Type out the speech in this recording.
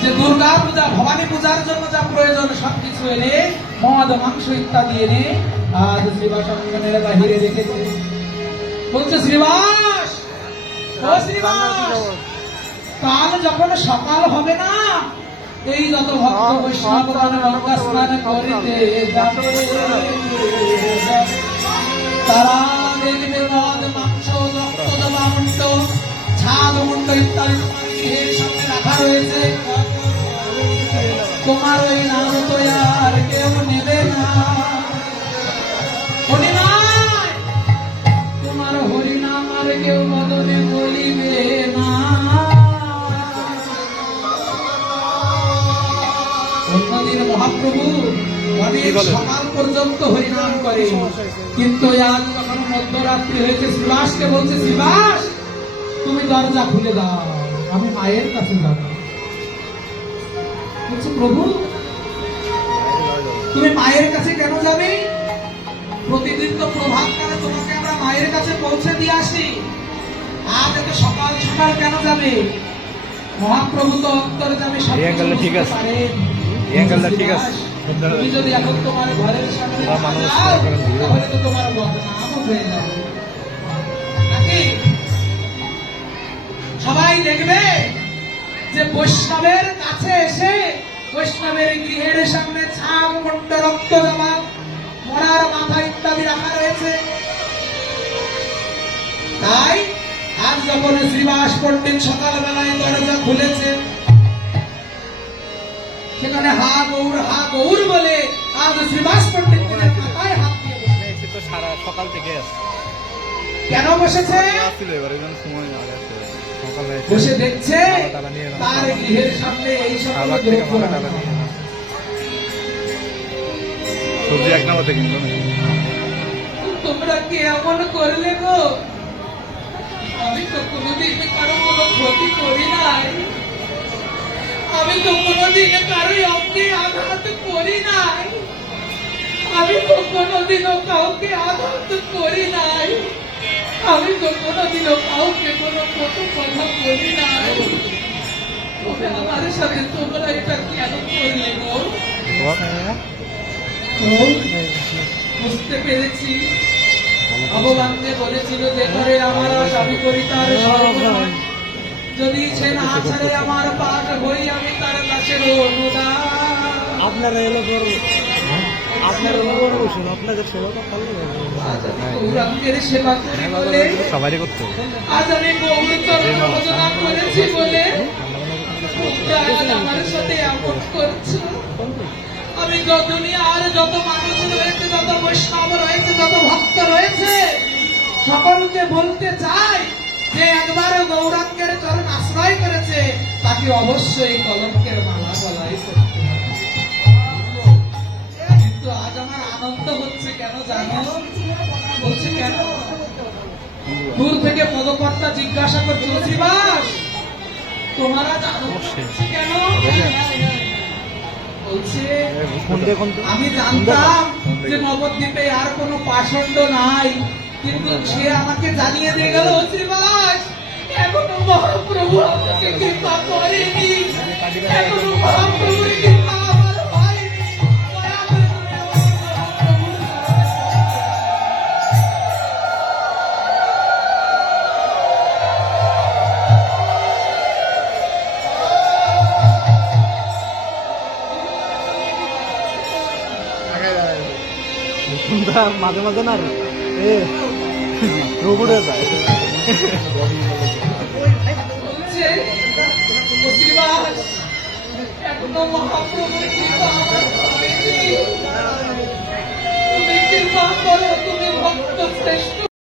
যে দুর্গা পূজা ভবানী পূজার জন্য যা প্রয়োজন সবকিছু এনে মদ মাংস ইত্যাদি এনে আজ শ্রীবাস অঙ্গনের বাহিরে রেখেছে। বলছে শ্রীবাস, ও শ্রীবাস, কাল যখন সকাল হবে না, এই যত ভক্ত বৈষ্ণবগণ গঙ্গা স্নান করিতে যাবে, তারা দেখবে মদ মাংস রক্ত জমা মুন্ড ছাদ মুন্ড ইত্যাদি তোমার গৃহের সামনে রাখা রয়েছে। তোমার ওই নাম তো আর কেউ নেবে না। হরিনাম, তোমার হরিনাম আর কেউ বদলে বলিবে না। অন্যদিন মহাপ্রভু অনেক সকাল পর্যন্ত হরিনাম করে, কিন্তু আজ যখন মধ্যরাত্রি হয়েছে শ্রীবাসকে বলছে, শ্রীবাস তুমি দরজা খুলে দাও, আমি মায়ের কাছে যাব। বলছে প্রভু তুমি মায়ের কাছে কেন যাবে? প্রতিদিন তো প্রভাত কালে তোমাকে আমরা মায়ের কাছে পৌঁছে দিয়ে আসি, আজ এত সকাল সকাল কেন যাবে? মহাপ্রভু তো অন্তরে যাবে, সব ঠিক আছে, ঠিক আছে। তুমি যদি এখন তোমার ঘরের সামনে যাও তাহলে তো তোমার বদনাম হয়ে যাবে নাকি? সবাই দেখবে যে বৈষ্ণবের কাছে এসে বৈষ্ণবের গৃহের সামনে ছাগ মুন্ড রক্ত জমা মরার মাথা ইত্যাদি রাখা রয়েছে। তাই আজ যখন শ্রীবাস পণ্ডিত সকালবেলায় দরজা খুলেছে, সেখানে হা গৌর বলে আজ শ্রীবাস পণ্ডিত মাথায় হাত দিয়ে বসে। তো সারা সকাল থেকে আছে, কেন বসেছে? বসে দেখছে তার গৃহের সামনে এই সকল তোমরা কি এমন করলে গো? আমি তো কোনোদিন কারো কোনো ক্ষতি করি নাই, আমি তো কোনোদিন কারো অঙ্গে আঘাত করি নাই, আমি তো কোনোদিনও কাউকে আঘাত করি নাই, আমি তো কোনোদিনও কাউকে কোনো কটু কথা বলি নাই। তবে আমার সাথে তোমরা এটা কেন করলে গো? বুঝতে পেরেছি, ভগবানকে বলেছিল যে করে আমার স্বামী করি তার সর্বনাশ, যদি সে না ছাড়ে আমার পাঠ হই আমি তার দাসের অনুদান। আপনারা এলো আপনাদের সেবা তো গৌরাঙ্গের সেবা করি বলে, সবারই করতে আজ আমি গৌরচরণ ভজনা করেছি বলে আমার সাথে এমন করছো। আমি যত আর যত মানুষ রয়েছে, যত বৈষ্ণব রয়েছে, যত ভক্ত রয়েছে, সকলকে বলতে চাই যে একবার গৌরাঙ্গের চরণ আশ্রয় করেছে তাকে অবশ্যই কলঙ্কের মালা গলায় করতে হবে। কিন্তু আজ আমার আনন্দ হচ্ছে কেন জানো? বলছে কেন? দূর থেকে পদকর্তা জিজ্ঞাসা করছে, শ্রীবাস তোমার আজ আনন্দ হচ্ছে কেন? বলছে আমি জানতাম যে নবদ্বীপে আর কোনো পাষণ্ড নাই, কিন্তু সে আমাকে জানিয়ে দিয়ে গেল শ্রীবাস এখনো মহাপ্রভু আমাকে কৃপা করেনি, এখনো মহাপ্রভুর কৃপা আমার হয়নি। মাঝে মাঝে না রোবটের যায় এখনো মহাপ্রভুর কৃপা আমার হয়নি। তুমি কৃপা করো, তুমি ভক্ত শ্রেষ্ঠ